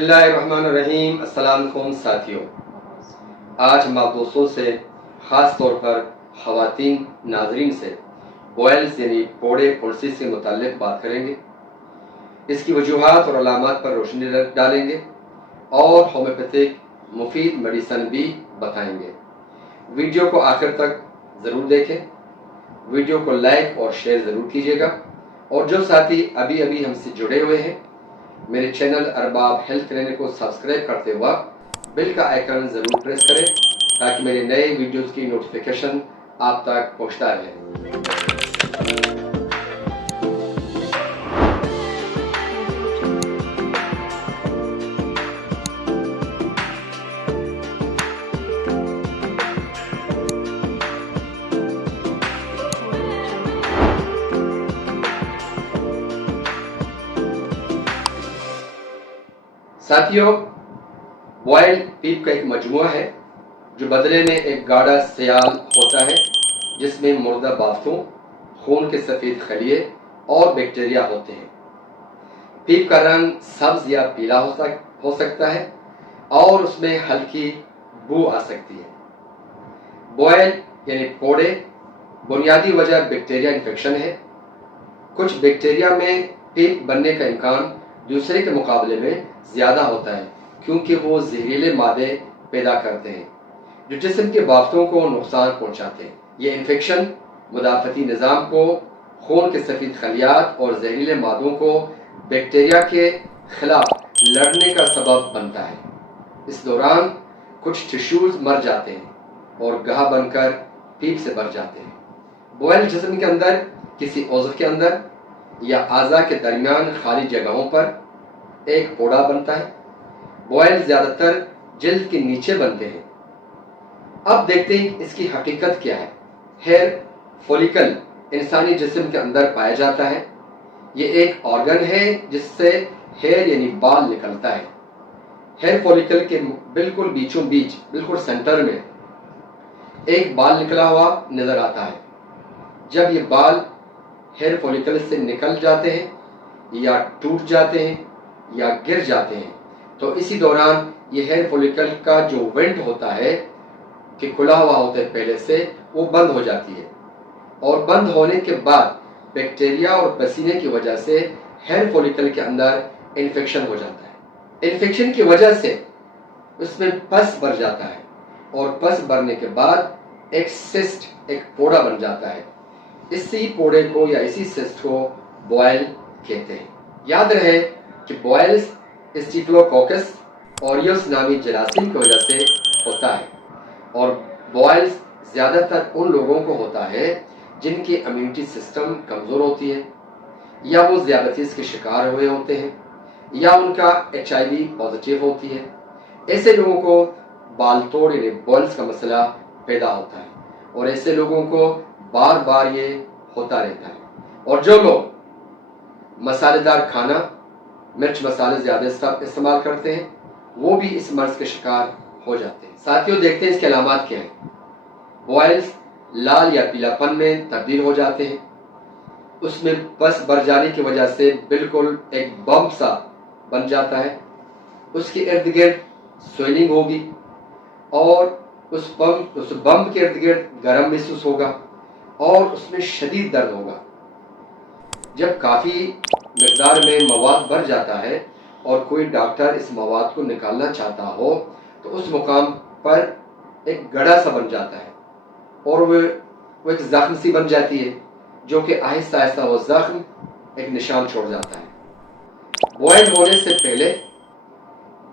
बिस्मिल्लाहिर्रहमानिर्रहीम। अस्सलाम वालेकुम साथियों, आज हम आप दोस्तों से ख़ास तौर पर ख़वातीन नाज़रीन से बॉयल्स यानी फोड़े फुंसी से मुताल्लिक़ बात करेंगे। इसकी वजूहात और अलामात पर रोशनी डालेंगे और होम्योपैथिक मुफीद मेडिसन भी बताएंगे। वीडियो को आखिर तक ज़रूर देखें, वीडियो को लाइक और शेयर ज़रूर कीजिएगा। और जो साथी अभी अभी हमसे जुड़े हुए हैं, मेरे चैनल अरबाब हेल्थ क्लिनिक को सब्सक्राइब करते वक्त बेल का आइकन ज़रूर प्रेस करें ताकि मेरे नए वीडियोस की नोटिफिकेशन आप तक पहुंचता रहे। साथियों, बॉयल पीप का एक मजमुआ है जो बदले में एक गाढ़ा सियाल होता है जिसमें मुर्दा बाफ्तों, खून के सफ़ेद खलिए और बैक्टीरिया होते हैं। पीप का रंग सब्ज या पीला हो सकता है और उसमें हल्की बू आ सकती है। बॉयल यानी फोड़े बुनियादी वजह बैक्टीरिया इन्फेक्शन है। कुछ बैक्टीरिया में पीप बनने का इम्कान दूसरे के मुकाबले में ज़्यादा होता है क्योंकि वो जहरीले मादे पैदा करते हैं जो जिस्म के बाफ्तों को नुकसान पहुंचाते हैं। ये इन्फेक्शन मुदाफ़ती निज़ाम को, खून के सफ़ेद खलियात और जहरीले मादों को बैक्टीरिया के खिलाफ लड़ने का सबब बनता है। इस दौरान कुछ टिश्यूज़ मर जाते हैं और गाह बनकर पीप से भर जाते हैं। बॉयल जिस्म के अंदर, किसी उज़्व के अंदर या आज़ा के दरमियान खाली जगहों पर एक फोड़ा बनता है। बॉयल ज़्यादातर जल्द के नीचे बनते हैं। अब देखते हैं इसकी हकीकत क्या है। हेयर फॉलिकल इंसानी जिस्म के अंदर पाया जाता है। ये एक ऑर्गन है जिससे हेयर यानी बाल निकलता है। हेयर फॉलिकल के बिल्कुल बीचों बीच, बिल्कुल सेंटर में एक बाल निकला हुआ नजर आता है। जब ये बाल हेयर फॉलिकल से निकल जाते हैं या टूट जाते हैं या गिर जाते हैं तो इसी दौरान ये हेयर फॉलिकल का जो वेंट होता है कि खुला हुआ होता है पहले से, वो बंद हो जाती है और बंद होने के बाद बैक्टीरिया और पसीने की वजह से हेयर फॉलिकल के अंदर इन्फेक्शन हो जाता है। इन्फेक्शन की वजह से उसमें पस भर जाता है और पस भरने के बाद एक सिस्ट, एक फोड़ा बन जाता है। इसी फोड़े को या इसी सिस्ट को बॉयल कहते हैं। याद रहे कि बॉयल्स स्टेफिलोकोकस ऑरियस नामी जरासीम की वजह से होता है और बॉयल्स ज़्यादातर उन लोगों को होता है जिनकी इम्यूनिटी सिस्टम कमज़ोर होती है या वो ज़ियादतीस के शिकार हुए होते हैं या उनका HIV पॉजिटिव होती है। ऐसे लोगों को बाल तोड़ यानी बॉयल्स का मसला पैदा होता है और ऐसे लोगों को बार बार ये होता रहता है। और जो लोग मसालेदार खाना, मिर्च मसाले ज़्यादा इस्तेमाल करते हैं, वो भी इस मर्ज के शिकार हो जाते हैं। साथियों, देखते हैं इसके अलामात क्या हैं। बॉयल्स लाल या पीलापन में तब्दील हो जाते हैं। उसमें पस भर जाने की वजह से बिल्कुल एक बम्प सा बन जाता है। उसके इर्द गिर्द स्वेलिंग होगी और उस बम्प के इर्द गिर्द गर्म महसूस होगा और उसमें शदीद दर्द होगा। जब काफ़ी मिकदार में मवाद भर जाता है और कोई डॉक्टर इस मवाद को निकालना चाहता हो तो उस मुकाम पर एक गड़ा सा बन जाता है और वो एक ज़ख्म सी बन जाती है जो कि आहिस्ता आहिस्ता वो ज़ख्म एक निशान छोड़ जाता है। बॉयल होने से पहले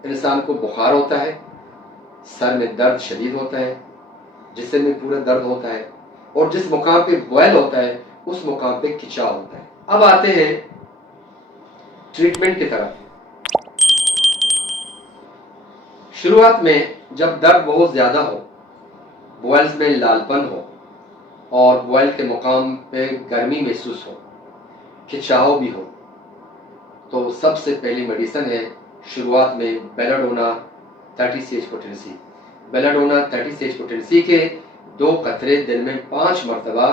इंसान को बुखार होता है, सर में दर्द शदीद होता है, जिस्म में पूरा दर्द होता है और जिस मुकाम पे बॉयल होता है उस मुकाम पे खिंचाव होता है। अब आते हैं ट्रीटमेंट की तरफ। शुरुआत में जब दर्द बहुत ज़्यादा हो, बॉयल्स में लालपन हो और बॉयल के मुकाम पे गर्मी महसूस हो, खिंचाव भी हो, तो सबसे पहली मेडिसिन है शुरुआत में बेलाडोना 30 पोटेंसी। बेलाडोना 30 पोटेंसी के 2 कतरे दिन में 5 मरतबा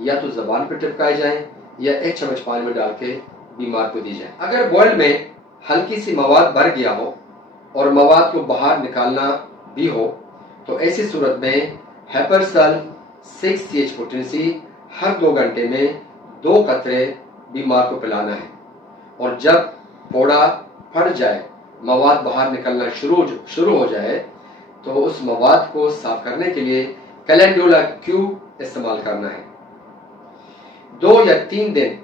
या तो ज़बान पर टिपकाए जाएं या 1 चम्मच पानी में डाल के बीमार को दी जाए। अगर बॉयल में हल्की सी मवाद भर गया हो और मवाद को बाहर निकालना भी हो तो ऐसी सूरत में हेपरसल 6CH पोटेंसी हर 2 घंटे में 2 कतरे बीमार को पिलाना है। और जब फोड़ा फट जाए, मवाद बाहर निकलना शुरू हो जाए तो उस मवाद को साफ करने के लिए कैलेंडुला क्यू इस्तेमाल करना है। 2 या 3 दिन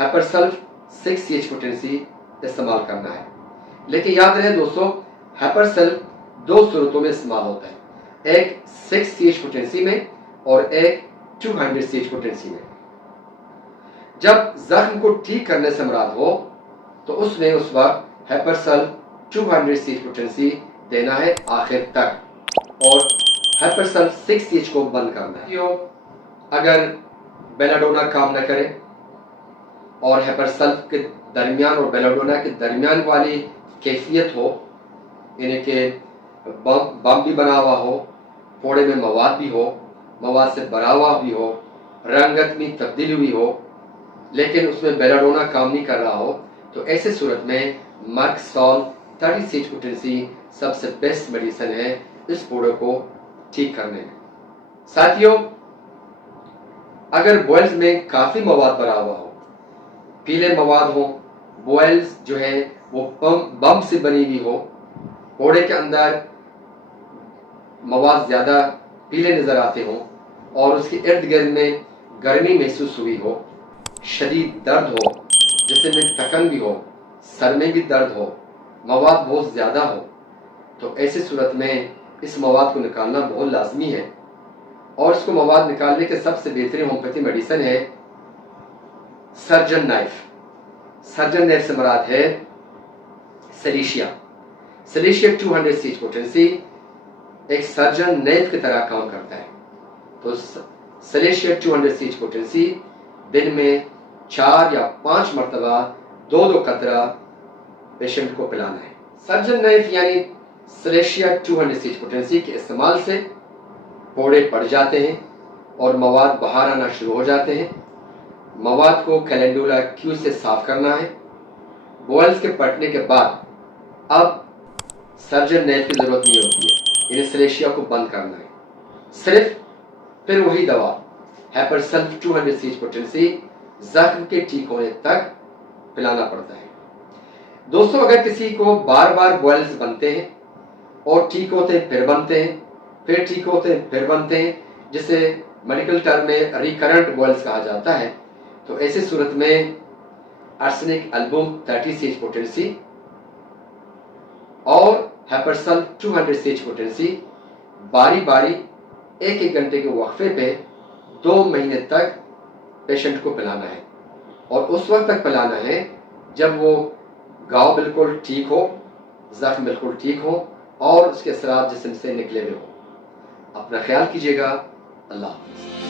हेपरसल्फ 6CH पोटेंसी इस्तेमाल करना है। लेकिन याद रहे दोस्तों, हेपरसल्फ 2 सूरतों में इस्तेमाल होता है, एक 6CH पोटेंसी में और एक 200CH पोटेंसी में। जब जख्म को ठीक करने से मुराद हो तो उसमें उस वक्त हेपरसल्फ 200CH पोटेंसी देना है आखिर तक और हेपरसल्फ 6CH को बंद करना है। अगर बेलाडोना काम न करे और हेपरसल्फ के दरमियान और बेलाडोना के दरमियान वाली कैफियत हो, यानी कि बम भी बना हुआ हो, फोड़े में मवाद भी हो, मवाद से भरा हुआ भी हो, रंगत में तब्दीली हुई हो, लेकिन उसमें बेलाडोना काम नहीं कर रहा हो, तो ऐसे सूरत में मार्कसॉल 30CH पोटेंसी सबसे बेस्ट मेडिसिन है इस फोड़े को ठीक करने में। साथियों, अगर बॉयल्स में काफ़ी मवाद भरा हुआ हो, पीले मवाद हो, बॉयल्स जो है वो बम से बनी हुई हो, फोड़े के अंदर मवाद ज़्यादा पीले नज़र आते हों और उसके इर्द गिर्द में गर्मी महसूस हुई हो, शदीद दर्द हो, जिसम में थकन भी हो, सर में भी दर्द हो, मवाद बहुत ज़्यादा हो, तो ऐसी सूरत में इस मवाद को निकालना बहुत लाजमी है। और इसको मवाद निकालने के सबसे बेहतरीन होम्योपैथी मेडिसिन है सर्जन नाइफ। सर्जन नाइफ से मुराद है सलीशिया। सलीशिया 200CH पोटेंसी एक सर्जन नाइफ की तरह काम करता है। तो सलीशिया 200CH पोटेंसी दिन में 4 या 5 मरतबा 2-2 कतरा पेशेंट को पिलाना है। सर्जन नाइफ यानी सलीशिया 200CH पोटेंसी के इस्तेमाल से फोड़े पड़ जाते हैं और मवाद बाहर आना शुरू हो जाते हैं। मवाद को कैलेंडुला क्यू से साफ करना है। बॉयल्स के पटने के बाद अब सर्जन नाइफ की जरूरत नहीं होती है, इन्हें सलेशिया को बंद करना है। सिर्फ फिर वही दवा हेपरसल्फ 200CH पोटेंसी जख्म के ठीक होने तक पिलाना पड़ता है। दोस्तों, अगर किसी को बार बार बॉयल्स बनते हैं और ठीक होते हैं फिर बनते हैं, फिर ठीक होते हैं फिर बनते हैं, जिसे मेडिकल टर्म में रिकरेंट बॉयल्स कहा जाता है, तो ऐसी सूरत में आर्सेनिक एल्बुम 30CH पोटेंसी और हेपरसल्फ 200CH पोटेंसी बारी बारी 1-1 घंटे के वक्फे पे 2 महीने तक पेशेंट को पिलाना है। और उस वक्त तक पिलाना है जब वो घाव बिल्कुल ठीक हो, जख्म बिल्कुल ठीक हो और उसके असरात जिस्म से निकले हुए हो। अपना ख्याल कीजिएगा। अल्लाह हाफ़िज़।